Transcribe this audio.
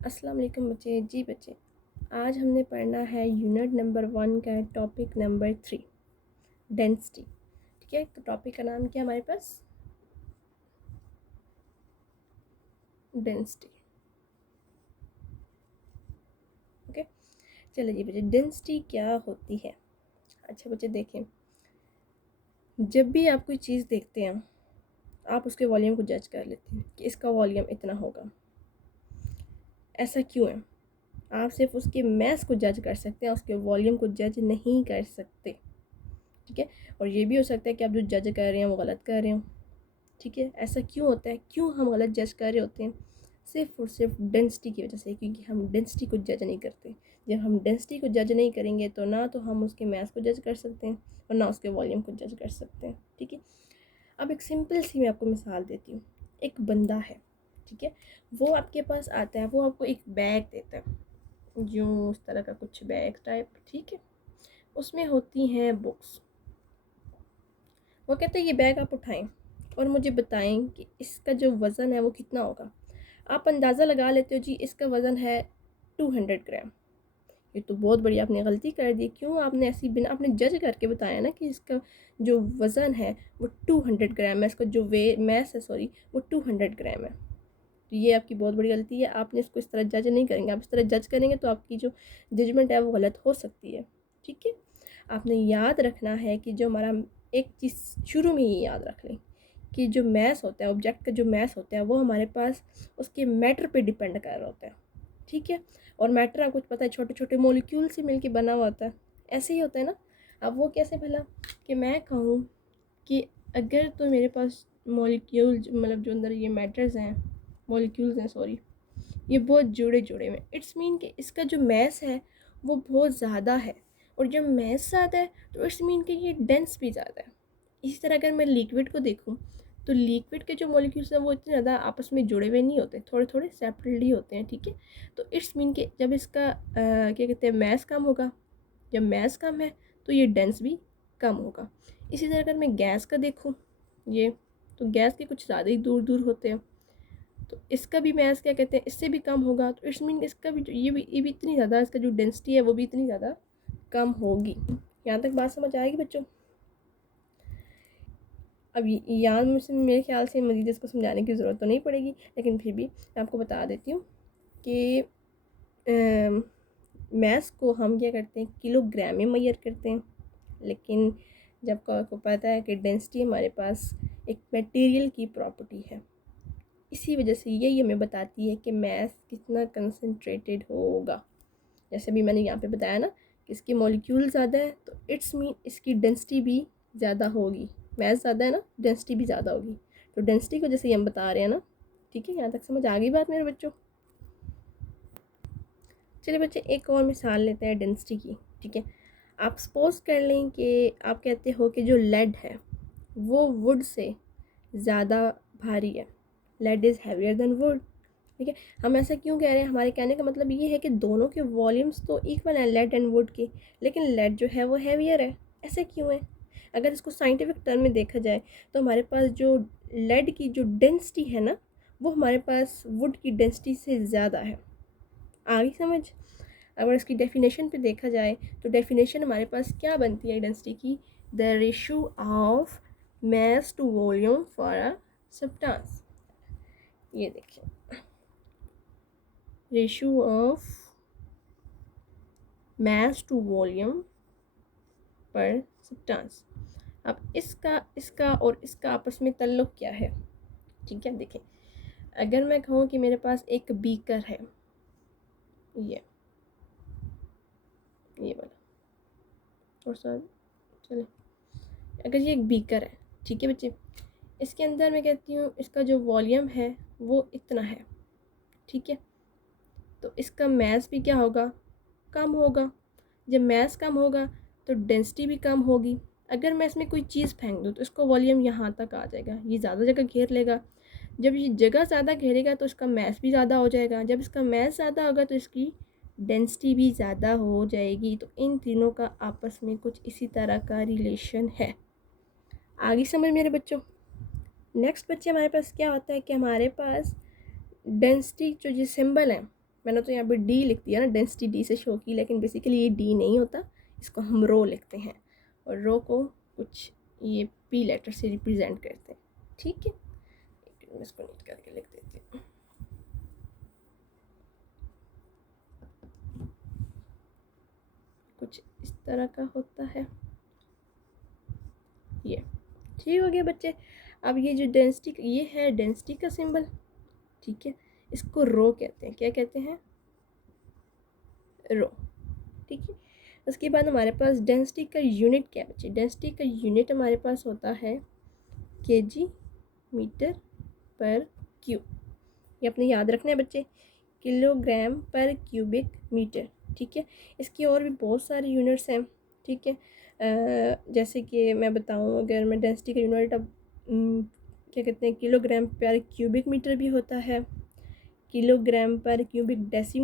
अस्सलाम वालेकुम बच्चे। जी बच्चे, आज हमने पढ़ना है यूनिट नंबर 1 का टॉपिक नंबर 3, डेंसिटी। ठीक है, तो टॉपिक का नाम क्या हमारे पास? डेंसिटी। ओके, चलिए जी बच्चे, डेंसिटी क्या होती है? अच्छा बच्चे देखें, जब भी आप कोई चीज़ देखते हैं आप उसके वॉल्यूम को जज कर लेते हैं कि इसका वॉल्यूम इतना होगा। ऐसा क्यों है? आप सिर्फ उसके मैस को जज कर सकते हैं, उसके वॉल्यूम को जज नहीं कर सकते। ठीक है, और ये भी हो सकता है कि आप जो जज कर रहे हैं वो गलत कर रहे हो। ठीक है, ऐसा क्यों होता है? क्यों हम गलत जज कर रहे होते हैं? सिर्फ और सिर्फ डेंसिटी की वजह से, क्योंकि हम डेंसिटी को जज नहीं करते। जब हम डेंसिटी को जज नहीं करेंगे तो ना तो हम उसके मैथ को जज कर सकते हैं और ना उसके वॉल्यूम को जज कर सकते हैं। ठीक है, अब एक सिंपल सी मैं आपको मिसाल देती हूँ। एक बंदा है, ठीक है, वो आपके पास आता है, वो आपको एक बैग देता है, जो उस तरह का कुछ बैग टाइप। ठीक है, उसमें होती हैं बुक्स। वो कहते हैं ये बैग आप उठाएं और मुझे बताएं कि इसका जो वज़न है वो कितना होगा। आप अंदाज़ा लगा लेते हो जी इसका वज़न है 200 ग्राम। ये तो बहुत बड़ी आपने गलती कर दी। क्यों? आपने ऐसी बिना आपने जज करके बताया ना कि इसका जो वज़न है वो 200 ग्राम है, इसका जो वे मैस है सॉरी वो 200 ग्राम है। तो ये आपकी बहुत बड़ी गलती है। आपने इसको इस तरह जज नहीं करेंगे। आप इस तरह जज करेंगे तो आपकी जो जजमेंट है वो गलत हो सकती है। ठीक है, आपने याद रखना है कि जो हमारा एक चीज़ शुरू में ही याद रख लें कि जो मैस होता है, ऑब्जेक्ट का जो मैस होता है वो हमारे पास उसके मैटर पे डिपेंड कर रहा होता है। ठीक है, और मैटर आपको पता है छोटे छोटे मॉलिक्यूल से मिलके बना हुआ होता है। ऐसे ही होता है ना। अब वो कैसे भला कि मैं कहूँ कि अगर तो मेरे पास मॉलिक्यूल मतलब जो अंदर ये मैटर्स हैं, मॉलिक्यूल्स हैं सॉरी, ये बहुत जुड़े जुड़े हुए, इट्स मीन कि इसका जो मैस है वो बहुत ज़्यादा है। और जब मैस ज़्यादा है तो इट्स मीन कि ये डेंस भी ज़्यादा है। इसी तरह अगर मैं लिक्विड को देखूँ तो लिक्विड के जो मॉलिक्यूल्स हैं वो इतने ज़्यादा आपस में जुड़े हुए नहीं होते, थोड़े थोड़े सेपरेटली होते हैं। ठीक है, तो इट्स मीन कि जब इसका क्या कहते हैं मैस कम होगा, जब मैस कम है तो ये डेंस भी कम होगा। इसी तरह अगर मैं गैस का देखूँ ये, तो गैस के कुछ ज़्यादा ही दूर दूर होते हैं, तो इसका भी मैस क्या कहते हैं इससे भी कम होगा। तो इट्स मीन इसका भी ये भी इतनी ज़्यादा, इसका जो डेंसिटी है वो भी इतनी ज़्यादा कम होगी। यहाँ तक बात समझ आएगी बच्चों? अब यहाँ मुझसे मेरे ख्याल से मज़ीद इसको समझाने की ज़रूरत तो नहीं पड़ेगी, लेकिन फिर भी मैं आपको बता देती हूँ कि मैस को हम क्या करते हैं किलोग्राम में मेजर करते हैं, लेकिन जब आपको पता है कि डेंसिटी हमारे पास एक मटेरियल की प्रॉपर्टी है, इसी वजह से यही हमें बताती है कि मैस कितना कंसनट्रेटेड होगा। जैसे भी मैंने यहाँ पे बताया ना कि इसकी मॉलिक्यूल ज़्यादा है तो इट्स मीन इसकी डेंसिटी भी ज़्यादा होगी। मैस ज़्यादा है ना, डेंसिटी भी ज़्यादा होगी। तो डेंसिटी को जैसे हम बता रहे हैं ना। ठीक है, यहाँ तक समझ आ गई बात मेरे बच्चों? चलिए बच्चे एक और मिसाल लेते हैं डेंसिटी की। ठीक है, आप सपोज कर लें कि आप कहते हो कि जो लेड है वो वुड से ज़्यादा भारी है। Lead is heavier than wood. ठीक है, हम ऐसा क्यों कह रहे हैं? हमारे कहने का मतलब ये है कि दोनों के वॉल्यूम्स तो इक्वल हैं लेड एंड वुड के, लेकिन लेड जो है वो हैवियर है। ऐसा क्यों है? अगर इसको साइंटिफिक टर्म में देखा जाए तो हमारे पास जो लेड की जो डेंसिटी है ना वो हमारे पास वुड की डेंसिटी से ज़्यादा है। आ गई समझ? अगर इसकी डेफिनेशन पे देखा जाए तो डेफिनेशन हमारे पास क्या बनती है डेंसिटी की? The ratio of mass to volume for a substance. ये देखिए, ratio of mass to volume पर सब्सटेंस। अब इसका और इसका आपस में ताल्लुक क्या है? ठीक है, देखें, अगर मैं कहूँ कि मेरे पास एक बीकर है, ये वाला, और सा चले, अगर ये एक बीकर है, ठीक है बच्चे, इसके अंदर मैं कहती हूँ इसका जो वॉल्यूम है वो इतना है। ठीक है, तो इसका मैस भी क्या होगा? कम होगा। जब मैस कम होगा तो डेंसिटी भी कम होगी। अगर मैं इसमें कोई चीज़ फेंक दूँ तो इसका वॉल्यूम यहाँ तक आ जाएगा, ये ज़्यादा जगह घेर लेगा। जब ये जगह ज़्यादा घेरेगा तो इसका मैस भी ज़्यादा हो जाएगा। जब इसका मैस ज़्यादा होगा तो इसकी डेंसिटी भी ज़्यादा हो जाएगी। तो इन तीनों का आपस में कुछ इसी तरह का रिलेशन है। आगे समझ मेरे बच्चों? नेक्स्ट बच्चे हमारे पास क्या होता है कि हमारे पास डेंसिटी जो ये सिंबल है मैंने तो यहाँ पे डी लिख दिया ना, डेंसिटी डी से शो की, लेकिन बेसिकली ये डी नहीं होता, इसको हम रो लिखते हैं, और रो को कुछ ये पी लेटर से रिप्रेजेंट करते हैं। ठीक है, मैं इसको नीट करके लिख देती हूँ। कुछ इस तरह का होता है ये। ठीक हो गया बच्चे। अब ये जो डेंसिटी, ये है डेंसिटी का सिंबल, ठीक है, इसको रो कहते हैं। क्या कहते हैं? रो। ठीक है, उसके बाद हमारे पास डेंसिटी का यूनिट क्या है बच्चे? डेंसिटी का यूनिट हमारे पास होता है केजी मीटर पर क्यूब। ये अपने याद रखना है बच्चे, किलोग्राम पर क्यूबिक मीटर। ठीक है, इसकी और भी बहुत सारे यूनिट्स हैं। ठीक है, जैसे कि मैं बताऊं, अगर मैं डेंसिटी का यूनिट, अब क्या कहते हैं, किलोग्राम पर क्यूबिक मीटर भी होता है, किलोग्राम पर क्यूबिक डेसिमीटर